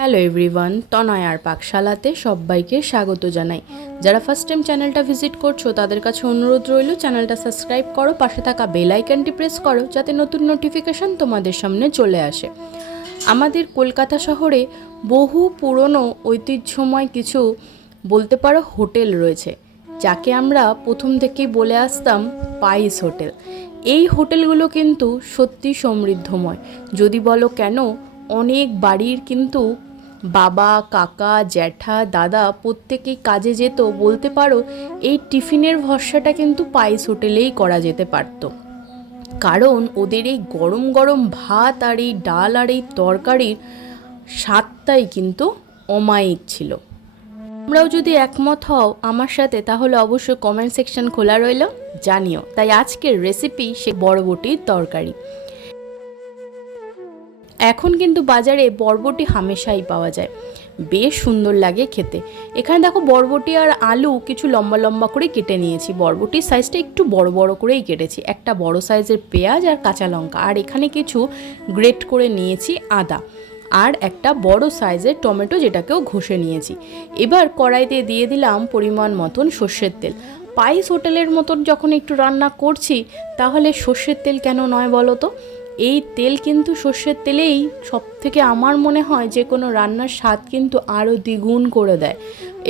Hello everyone, তনয়ার পাকশালাতে সবাইকে স্বাগত জানাই। যারা ফার্স্ট টাইম চ্যানেলটা ভিজিট করছো তাদের কাছে অনুরোধ রইল চ্যানেলটা সাবস্ক্রাইব করো, পাশে থাকা বেল আইকনটি প্রেস করো যাতে নতুন নোটিফিকেশন তোমাদের সামনে চলে আসে। আমাদের কলকাতা শহরে বহু পুরনো ঐতিহ্যময় কিছু বলতে পারো হোটেল রয়েছে, যাকে আমরা প্রথম থেকেই বলে আসতাম পাইস হোটেল। এই হোটেলগুলো কিন্তু সত্যি সমৃদ্ধময়। যদি বলো কেন, অনেক বাড়ির কিন্তু বাবা, কাকা, জ্যাঠা, দাদা প্রত্যেকেই কাজে যেত। বলতে পারো এই টিফিনের ভরসাটা কিন্তু পাইস হোটেলেই করা যেতে পারতো, কারণ ওদের এই গরম গরম ভাত আর এই ডাল আর এই তরকারির স্বাদটাই কিন্তু অমায়িক ছিল। তোমরাও যদি একমত হও আমার সাথে তাহলে অবশ্যই কমেন্ট সেকশন খোলা রইল, জানিও। তাই আজকের রেসিপি সে বরবটির তরকারি। এখন কিন্তু বাজারে বরবটি হামেশাই পাওয়া যায়, বেশ সুন্দর লাগে খেতে। এখানে দেখো বরবটি আর আলু কিছু লম্বা লম্বা করে কেটে নিয়েছি। বরবটির সাইজটা একটু বড় বড় করেই কেটেছি। একটা বড় সাইজের পেঁয়াজ আর কাঁচা লঙ্কা, আর এখানে কিছু গ্রেট করে নিয়েছি আদা, আর একটা বড় সাইজের টমেটো যেটাকেও ঘষে নিয়েছি। এবার কড়াইতে দিয়ে দিলাম পরিমাণ মতন সর্ষের তেল। পাইস হোটেলের মতন যখন একটু রান্না করছি তাহলে সর্ষের তেল কেন নয় বলো তো? এই তেল কিন্তু সর্ষের তেলেই সব থেকে আমার মনে হয় যে কোনো রান্নার স্বাদ কিন্তু আরও দ্বিগুণ করে দেয়।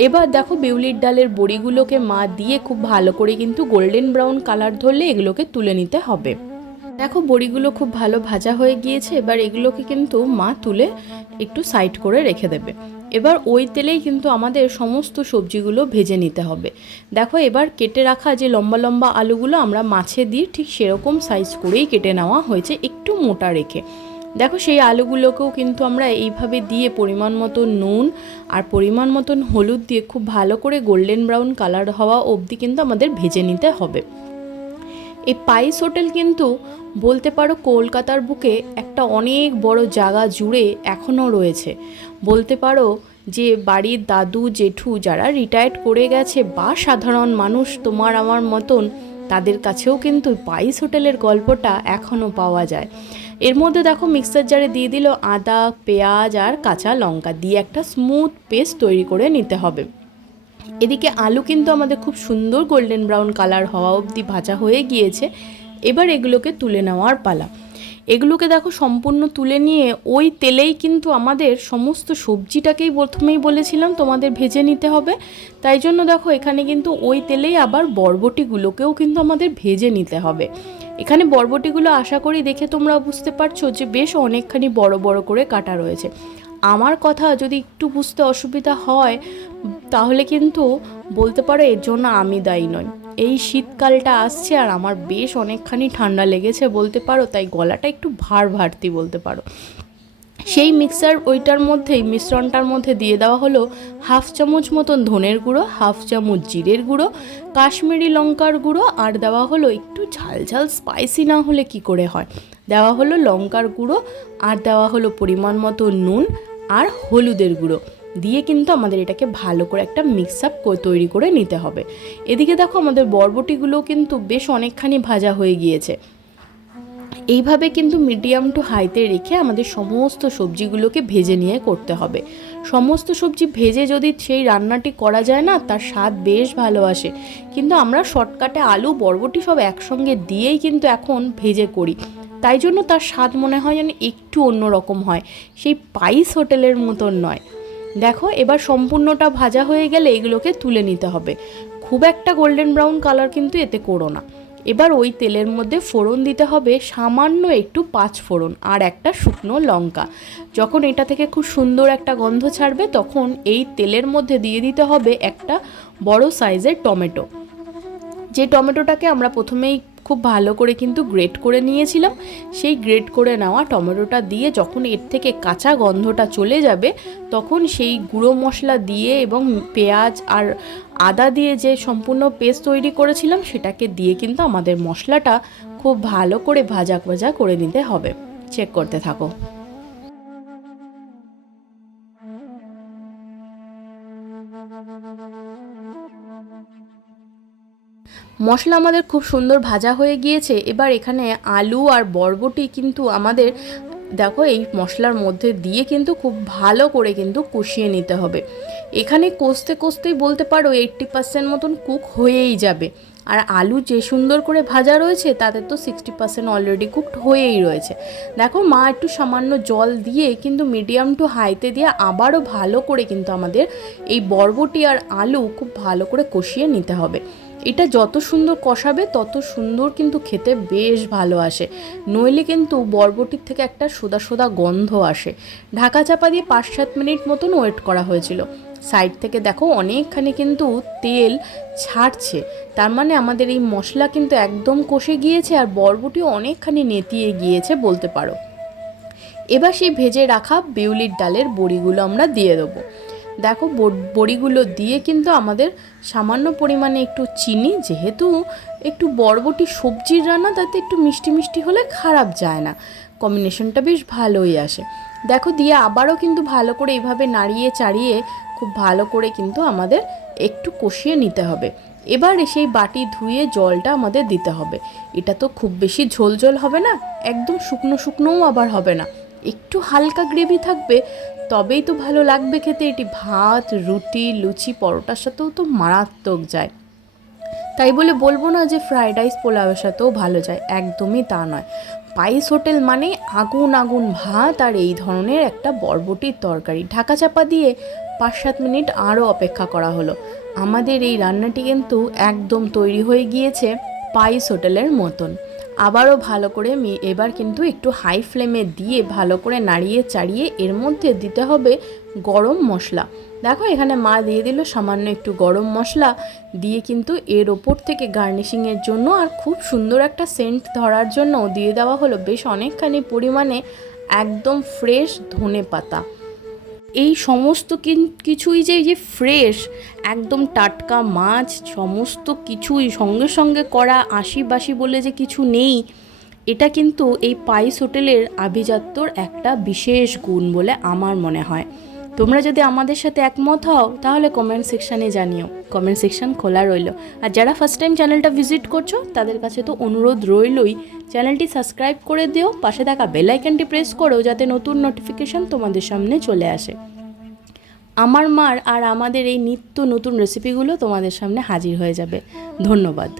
এবার দেখো বিউলির ডালের বড়িগুলোকে মা দিয়ে খুব ভালো করে কিন্তু গোল্ডেন ব্রাউন কালার ধরলে এগুলোকে তুলে নিতে হবে। দেখো বড়িগুলো খুব ভালো ভাজা হয়ে গিয়েছে। এবার এগুলোকে কিন্তু মা তুলে একটু সাইড করে রেখে দেবে। এবার ওই তেলেই কিন্তু আমাদের সমস্ত সবজিগুলো ভেজে নিতে হবে। দেখো এবার কেটে রাখা যে লম্বা লম্বা আলুগুলো আমরা মাছে দিয়ে ঠিক সেরকম সাইজ করেই কেটে নেওয়া হয়েছে, একটু মোটা রেখে। দেখো সেই আলুগুলোকেও কিন্তু আমরা এইভাবে দিয়ে পরিমাণ মতো নুন আর পরিমাণ মতন হলুদ দিয়ে খুব ভালো করে গোল্ডেন ব্রাউন কালার হওয়া অবধি কিন্তু আমাদের ভেজে নিতে হবে। এই পাইস হোটেল কিন্তু বলতে পারো কলকাতার বুকে একটা অনেক বড় জায়গা জুড়ে এখনও রয়েছে। বলতে পারো যে বাড়ির দাদু জেঠু যারা রিটায়ার্ড করে গেছে বা সাধারণ মানুষ তোমার আমার মতন, তাদের কাছেও কিন্তু পাইস হোটেলের গল্পটা এখনও পাওয়া যায়। এর মধ্যে দেখো মিক্সার জারে দিয়ে দিল আদা, পেঁয়াজ আর কাঁচা লঙ্কা দিয়ে একটা স্মুথ পেস্ট তৈরি করে নিতে হবে। এদিকে আলু কিন্তু আমাদের খুব সুন্দর গোল্ডেন ব্রাউন কালার হওয়া অবধি ভাজা হয়ে গিয়েছে। এবার এগুলোকে তুলে নেওয়ার পালা। এগুলোকে দেখো সম্পূর্ণ তুলে নিয়ে ওই তেলেই কিন্তু আমাদের সমস্ত সবজিটাকেই প্রথমেই বলেছিলাম তোমাদের ভেজে নিতে হবে। তাই জন্য দেখো এখানে কিন্তু ওই তেলেই আবার বরবটিগুলোকেও কিন্তু আমাদের ভেজে নিতে হবে। এখানে বরবটিগুলো আশা করি দেখে তোমরা বুঝতে পারছো যে বেশ অনেকখানি বড় বড় করে কাটা রয়েছে। আমার কথা যদি একটু বুঝতে অসুবিধা হয় তাহলে কিন্তু বলতে পারো এর জন্য আমি দায়ী নই। এই শীতকালটা আসছে আর আমার বেশ অনেকখানি ঠান্ডা লেগেছে বলতে পারো, তাই গলাটা একটু ভারী বলতে পারো। সেই ওইটার মধ্যেই মিশ্রণটার মধ্যে দিয়ে দেওয়া হলো হাফ চামচ মতন ধনের গুঁড়ো, হাফ চামচ জিরের গুঁড়ো, কাশ্মীরি লঙ্কার গুঁড়ো, আর দেওয়া হলো একটু ঝাল ঝাল স্পাইসি না হলে কি করে হয়, দেওয়া হলো লঙ্কার গুঁড়ো, আর দেওয়া হলো পরিমাণ মতো নুন আর হলুদের গুঁড়ো দিয়ে কিন্তু আমাদের এটাকে ভালো করে একটা মিক্স আপ তৈরি করে নিতে হবে। এদিকে দেখো আমাদের বরবটিগুলো কিন্তু বেশ অনেকখানি ভাজা হয়ে গিয়েছে। এইভাবে কিন্তু মিডিয়াম টু হাইতে রেখে আমাদের সমস্ত সবজিগুলোকে ভেজে নিয়ে করতে হবে। সমস্ত সবজি ভেজে যদি সেই রান্নাটি করা যায় না, তার স্বাদ বেশ ভালো আসে। কিন্তু আমরা শর্টকাটে আলু বরবটি সব একসঙ্গে দিয়েই কিন্তু এখন ভেজে করি, তাই জন্য তার স্বাদ মনে হয় যেন একটু অন্যরকম হয়, সেই পাইস হোটেলের মতন নয়। দেখো এবার সম্পূর্ণটা ভাজা হয়ে গেলে এগুলোকে তুলে নিতে হবে। খুব একটা গোল্ডেন ব্রাউন কালার কিন্তু এতে করো না। এবার ওই তেলের মধ্যে ফোড়ন দিতে হবে সামান্য একটু 5 ফোড়ন আর একটা শুকনো লঙ্কা। যখন এটা থেকে খুব সুন্দর একটা গন্ধ ছাড়বে তখন এই তেলের মধ্যে দিয়ে দিতে হবে একটা বড় সাইজের টমেটো। যে টমেটোটাকে আমরা প্রথমেই খুব ভালো করে কিন্তু গ্রেট করে নিয়েছিলাম, সেই গ্রেট করে নেওয়া টমেটোটা দিয়ে যখন এর থেকে কাঁচা গন্ধটা চলে যাবে তখন সেই গুঁড়ো মশলা দিয়ে এবং পেঁয়াজ আর আদা দিয়ে যে সম্পূর্ণ পেস্ট তৈরি করেছিলাম সেটাকে দিয়ে কিন্তু আমাদের মশলাটা খুব ভালো করে ভাজা ভাজা করে নিতে হবে। চেক করতে থাকো। মশলা আমাদের খুব সুন্দর ভাজা হয়ে গিয়েছে। এবার এখানে আলু আর বরবটি কিন্তু আমাদের দেখো এই মশলার মধ্যে দিয়ে কিন্তু খুব ভালো করে কিন্তু কষিয়ে নিতে হবে। এখানে কষতে কষতেই বলতে পারো 80% মতন কুক হয়েই যাবে। আর আলু যে সুন্দর করে ভাজা রয়েছে তাতে তো 60% অলরেডি কুকড হয়েই রয়েছে। দেখো মা একটু সামান্য জল দিয়ে কিন্তু মিডিয়াম টু হাইতে দিয়ে আবারও ভালো করে কিন্তু আমাদের এই বরবটি আর আলু খুব ভালো করে কষিয়ে নিতে হবে। এটা যত সুন্দর কষাবে তত সুন্দর কিন্তু খেতে বেশ ভালো আসে, নইলে কিন্তু বরবটির থেকে একটা সোদা সোদা গন্ধ আসে। ঢাকা চাপা দিয়ে 5-7 মিনিট মতন ওয়েট করা হয়েছিল। সাইড থেকে দেখো অনেকখানি কিন্তু তেল ছাড়ছে, তার মানে আমাদের এই মশলা কিন্তু একদম কষে গিয়েছে আর বরবটিও অনেকখানি নেতিয়ে গিয়েছে বলতে পারো। এবার সেই ভেজে রাখা বিউলির ডালের বড়িগুলো আমরা দিয়ে দেবো। দেখো বড়িগুলো দিয়ে কিন্তু আমাদের সামান্য পরিমাণে একটু চিনি, যেহেতু একটু বরবটি সবজির রান্না তাতে একটু মিষ্টি মিষ্টি হলে খারাপ যায় না, কম্বিনেশনটা বেশ ভালোই আসে। দেখো দিয়ে আবারও কিন্তু ভালো করে এইভাবে নাড়িয়ে চাড়িয়ে খুব ভালো করে কিন্তু আমাদের একটু কষিয়ে নিতে হবে। এবার সেই বাটি ধুয়ে জলটা আমাদের দিতে হবে। এটা তো খুব বেশি ঝোল ঝোল হবে না, একদম শুকনো শুকনোও আবার হবে না, একটু হালকা গ্রেভি থাকবে, তবেই তো ভালো লাগবে খেতে। এটি ভাত, রুটি, লুচি, পরোটার সাথেও তো মারাত্মক যায়। তাই বলে বলবো না যে ফ্রাইড রাইস পোলাওয়ের সাথেও ভালো যায়, একদমই তা নয়। পাইস হোটেল মানে আগুন আগুন ভাত আর এই ধরনের একটা বরবটির তরকারি। ঢাকা চাপা দিয়ে 5-7 মিনিট আরও অপেক্ষা করা হলো। আমাদের এই রান্নাটি কিন্তু একদম তৈরি হয়ে গিয়েছে পাইস হোটেলের মতন। আবারও ভালো করে এবার কিন্তু একটু হাই ফ্লেমে দিয়ে ভালো করে নাড়িয়ে চাড়িয়ে এর মধ্যে দিতে হবে গরম মশলা। দেখো এখানে মা দিয়ে দিল সামান্য একটু গরম মশলা, দিয়ে কিন্তু এর ওপর থেকে গার্নিশিংয়ের জন্য আর খুব সুন্দর একটা সেন্ট ধরার জন্য দিয়ে দেওয়া হলো বেশ অনেকখানি পরিমাণে একদম ফ্রেশ ধনে পাতা। এই সমস্ত কিছুই যে ফ্রেশ, একদম টাটকা মাছ, সমস্ত কিছুই সঙ্গে সঙ্গে করা, আশি বলে যে কিছু নেই, এটা কিন্তু এই পাইস হোটেলের আভিজাত্যর একটা বিশেষ গুণ বলে আমার মনে হয়। তোমরা যদি আমাদের সাথে একমত হও তাহলে কমেন্ট সেকশানে জানিও, কমেন্ট সেকশান খোলা রইল। আর যারা ফার্স্ট টাইম চ্যানেলটা ভিজিট করছো তাদের কাছে তো অনুরোধ রইলই, চ্যানেলটি সাবস্ক্রাইব করে দিও, পাশে থাকা বেল আইকনটি প্রেস করো যাতে নতুন নোটিফিকেশান তোমাদের সামনে চলে আসে। আমার মার আর আমাদের এই নিত্য নতুন রেসিপিগুলো তোমাদের সামনে হাজির হয়ে যাবে। ধন্যবাদ।